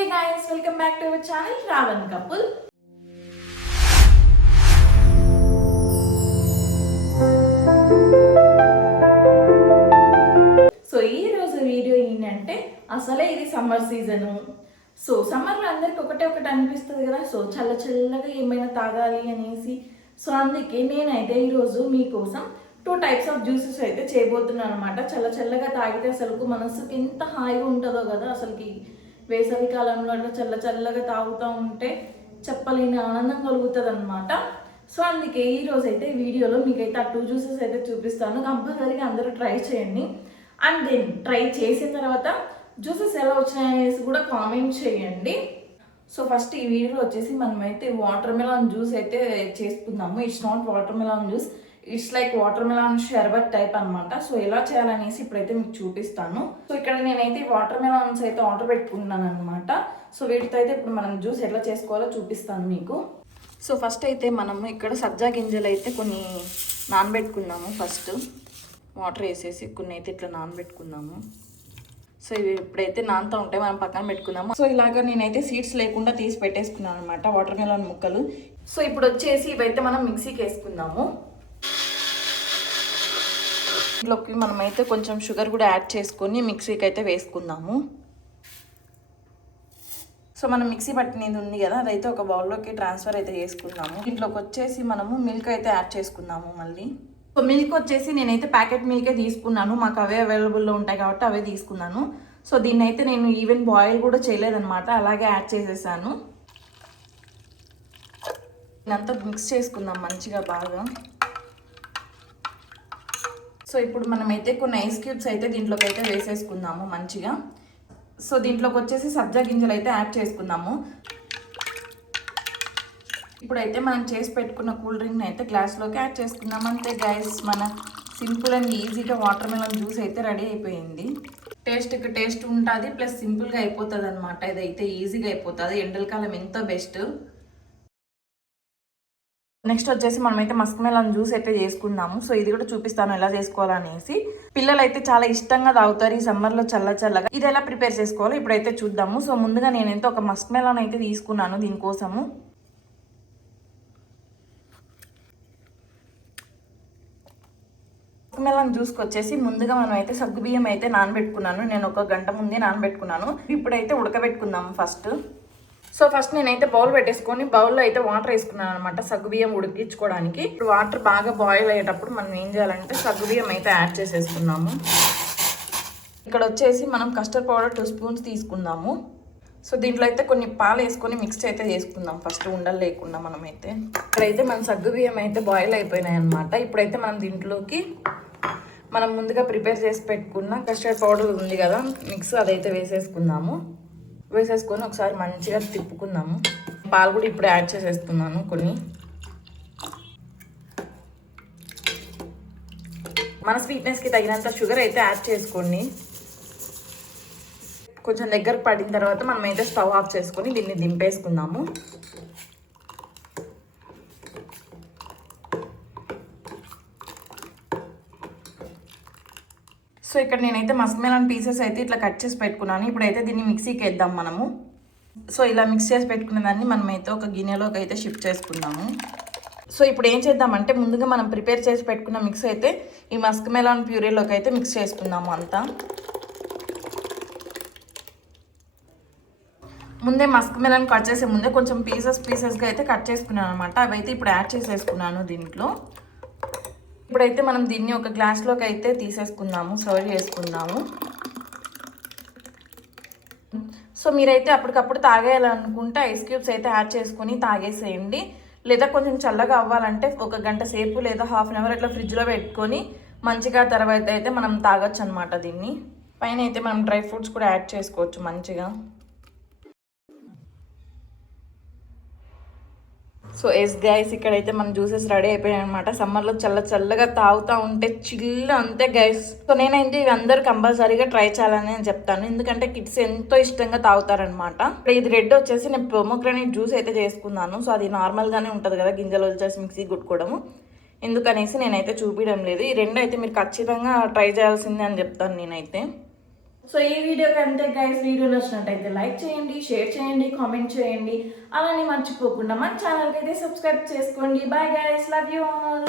Hey guys, welcome back to our channel Ravan Couple. So ఈ రోజు video ఏంటంటే అసలే ఇది సమ్మర్ సీజను. సో సమ్మర్లో అందరికి ఒకటి అనిపిస్తుంది కదా. సో చల్లగా ఏమైనా తాగాలి అనేసి. సో అందుకే నేనైతే ఈరోజు మీకోసం 2 types ఆఫ్ జ్యూసెస్ అయితే చేయబోతున్నాను అనమాట. చల్లగా తాగితే అసలు మనసుకి ఎంత హాయిగా ఉంటుందో కదా. అసలుకి వేసవి కాలంలో చల్లగా తాగుతూ ఉంటే చెప్పలేని ఆనందం కలుగుతుంది అనమాట. సో అందుకే ఈరోజు అయితే వీడియోలో మీకైతే ఆ 2 జ్యూసెస్ అయితే చూపిస్తాను. కంపల్సరీగా అందరూ ట్రై చేయండి. అండ్ దెన్ ట్రై చేసిన తర్వాత జ్యూసెస్ ఎలా వచ్చాయనేసి కూడా కామెంట్ చేయండి. సో ఫస్ట్ ఈ వీడియోలో వచ్చేసి మనమైతే వాటర్ మెలాన్ జ్యూస్ అయితే చేసుకుందాము. It's not water melon juice, it's like water melon sharbat type అనమాట. సో ఎలా చేయాలనేసి ఇప్పుడైతే మీకు చూపిస్తాను. సో ఇక్కడ నేనైతే వాటర్ మెలాన్స్ అయితే ఆర్డర్ పెట్టుకున్నాను అనమాట. సో వీటితో అయితే ఇప్పుడు మనం జ్యూస్ ఎట్లా చేసుకోవాలో చూపిస్తాను మీకు. సో ఫస్ట్ అయితే మనము ఇక్కడ సబ్జా గింజలు అయితే కొన్ని నానబెట్టుకున్నాము. ఫస్ట్ వాటర్ వేసేసి కొన్ని అయితే ఇట్లా నానబెట్టుకున్నాము. సో ఇవి ఇప్పుడైతే నానుతూ ఉంటాయి, మనం పక్కన పెట్టుకుందాము. సో ఇలాగ నేనైతే సీడ్స్ లేకుండా తీసి పెట్టేసుకున్నాను అనమాట వాటర్ మెలాన్ ముక్కలు. సో ఇప్పుడు వచ్చేసి ఇవైతే మనం మిక్సీకి వేసుకుందాము. ఇంట్లోకి మనమైతే కొంచెం షుగర్ కూడా యాడ్ చేసుకొని మిక్సీకి అయితే వేసుకుందాము. సో మనం మిక్సీ పట్టినది ఉంది కదా, అదైతే ఒక బౌల్లోకి ట్రాన్స్ఫర్ అయితే చేసుకుందాము. దీంట్లోకి వచ్చేసి మనము మిల్క్ అయితే యాడ్ చేసుకుందాము మళ్ళీ. సో మిల్క్ వచ్చేసి నేనైతే ప్యాకెట్ మిల్కే తీసుకున్నాను, మాకు అవే అవైలబుల్లో ఉంటాయి కాబట్టి అవే తీసుకున్నాను. సో దీన్ని అయితే నేను ఈవెన్ బాయిల్ కూడా చేయలేదన్నమాట, అలాగే యాడ్ చేసేసాను. ఇదంతా మిక్స్ చేసుకుందాం మంచిగా బాగా. సో ఇప్పుడు మనమైతే కొన్ని ఐస్ క్యూబ్స్ అయితే దీంట్లోకి అయితే వేసేసుకుందాము మంచిగా. సో దీంట్లోకి వచ్చేసి సబ్జా గింజలు అయితే యాడ్ చేసుకుందాము. ఇప్పుడైతే మనం చేసి పెట్టుకున్న కూల్ డ్రింక్ని అయితే గ్లాస్లోకి యాడ్ చేసుకుందాం. అంతే గైస్, మన సింపుల్ అండ్ ఈజీగా వాటర్ మెలన్ జ్యూస్ అయితే రెడీ అయిపోయింది. టేస్ట్ ఉంటుంది, ప్లస్ సింపుల్గా అయిపోతుంది అనమాట. ఇదైతే ఈజీగా అయిపోతుంది, ఎండలకాలం ఎంతో బెస్ట్. నెక్స్ట్ వచ్చేసి మనమైతే మస్క్ మెలన్ జ్యూస్ అయితే చేసుకుందాము. సో ఇది కూడా చూపిస్తాను ఎలా చేసుకోవాలనేసి. పిల్లలు అయితే చాలా ఇష్టంగా తాగుతారు ఈ సమ్మర్లో చల్లగా. ఇది ఎలా ప్రిపేర్ చేసుకోవాలో ఇప్పుడైతే చూద్దాము. సో ముందుగా నేనైతే ఒక మస్క్ మెలన్ అయితే తీసుకున్నాను దీనికోసము. మస్క్ మెలన్ జ్యూస్కి వచ్చేసి ముందుగా మనం అయితే సగ్గుబియ్యం అయితే నానబెట్టుకున్నాను. నేను 1 గంట ముందే నానబెట్టుకున్నాను. ఇప్పుడైతే ఉడకబెట్టుకుందాము ఫస్ట్. సో ఫస్ట్ నేనైతే బౌల్ పెట్టేసుకొని బౌల్లో అయితే వాటర్ వేసుకున్నాను అనమాట సగ్గుబియ్యం ఉడికించుకోవడానికి. ఇప్పుడు వాటర్ బాగా బాయిల్ అయ్యేటప్పుడు మనం ఏం చేయాలంటే సగ్గుబియ్యం అయితే యాడ్ చేసేసుకున్నాము. ఇక్కడ వచ్చేసి మనం కస్టర్డ్ పౌడర్ 2 స్పూన్స్ తీసుకుందాము. సో దీంట్లో అయితే కొన్ని పాలు వేసుకొని మిక్స్ అయితే చేసుకుందాం ఫస్ట్, ఉండలు లేకుండా. మనమైతే ఇక్కడైతే మన సగ్గుబియ్యం అయితే బాయిల్ అయిపోయినాయి అనమాట. ఇప్పుడైతే మనం దీంట్లోకి మనం ముందుగా ప్రిపేర్ చేసి పెట్టుకున్న కస్టర్డ్ పౌడర్ ఉంది కదా మిక్స్, అదైతే వేసేసుకుందాము. వేసేసుకొని ఒకసారి మంచిగా తిప్పుకుందాము. పాలు కూడా ఇప్పుడు యాడ్ చేసేస్తున్నాను కొన్ని. మన స్వీట్నెస్కి తగినంత షుగర్ అయితే యాడ్ చేసుకోండి. కొంచెం దగ్గరకు పడిన తర్వాత మనమైతే స్టవ్ ఆఫ్ చేసుకొని దీన్ని దింపేసుకుందాము. సో ఇక్కడ నేనైతే మస్క్ మెలన్ పీసెస్ అయితే ఇట్లా కట్ చేసి పెట్టుకున్నాను. ఇప్పుడైతే దీన్ని మిక్సీకి వేద్దాం మనము. సో ఇలా మిక్స్ చేసి పెట్టుకున్న దాన్ని మనమైతే ఒక గిన్నెలోకి అయితే షిఫ్ట్ చేసుకుందాము. సో ఇప్పుడు ఏం చేద్దామంటే ముందుగా మనం ప్రిపేర్ చేసి పెట్టుకున్న మిక్స్ అయితే ఈ మస్క్ మెలన్ ప్యూరీలోకి అయితే మిక్స్ చేసుకుందాము అంతా. ముందే మస్క్ మెలన్ కట్ చేసే ముందే కొంచెం పీసెస్గా అయితే కట్ చేసుకున్నాను అనమాట. అవైతే ఇప్పుడు యాడ్ చేసేసుకున్నాను దీంట్లో. ఇప్పుడైతే మనం దీన్ని ఒక గ్లాస్లోకి అయితే తీసేసుకుందాము, సర్వ్ చేసుకుందాము. సో మీరైతే అప్పటికప్పుడు తాగేయాలనుకుంటే ఐస్ క్యూబ్స్ అయితే యాడ్ చేసుకొని తాగేసేయండి. లేదా కొంచెం చల్లగా అవ్వాలంటే 1 గంట సేపు లేదా హాఫ్ అన్ అవర్ అట్లా ఫ్రిడ్జ్లో పెట్టుకొని మంచిగా తర్వాత అయితే మనం తాగొచ్చు అనమాట దీన్ని. పైన అయితే మనం డ్రై ఫ్రూట్స్ కూడా యాడ్ చేసుకోవచ్చు మంచిగా. సో ఎస్ గైస్, ఇక్కడైతే మన జ్యూసెస్ రెడీ అయిపోయాయి అనమాట. సమ్మర్లో చల్లగా తాగుతూ ఉంటే చిల్లు అంతే గైస్. సో నేనైతే ఇవి అందరూ కంపల్సరీగా ట్రై చేయాలని నేను చెప్తాను, ఎందుకంటే కిడ్స్ ఎంతో ఇష్టంగా తాగుతారనమాట. ఇది రెడ్ వచ్చేసి నేను పొమోగ్రానేట్ జ్యూస్ అయితే చేసుకున్నాను. సో అది నార్మల్గానే ఉంటుంది కదా, గింజలు వచ్చేసి మిక్సీ కుట్టుకోవడము, ఎందుకనేసి నేనైతే చూపించడం లేదు. ఈ 2 అయితే మీరు ఖచ్చితంగా ట్రై చేయాల్సిందే అని చెప్తాను నేనైతే. సో ఈ వీడియోకి అంతే గైస్. వీడియో నచ్చినట్టయితే లైక్ చేయండి, షేర్ చేయండి, కామెంట్ చేయండి. అలానే మర్చిపోకుండా మన ఛానల్కి అయితే సబ్స్క్రైబ్ చేసుకోండి. Bye guys, love you all.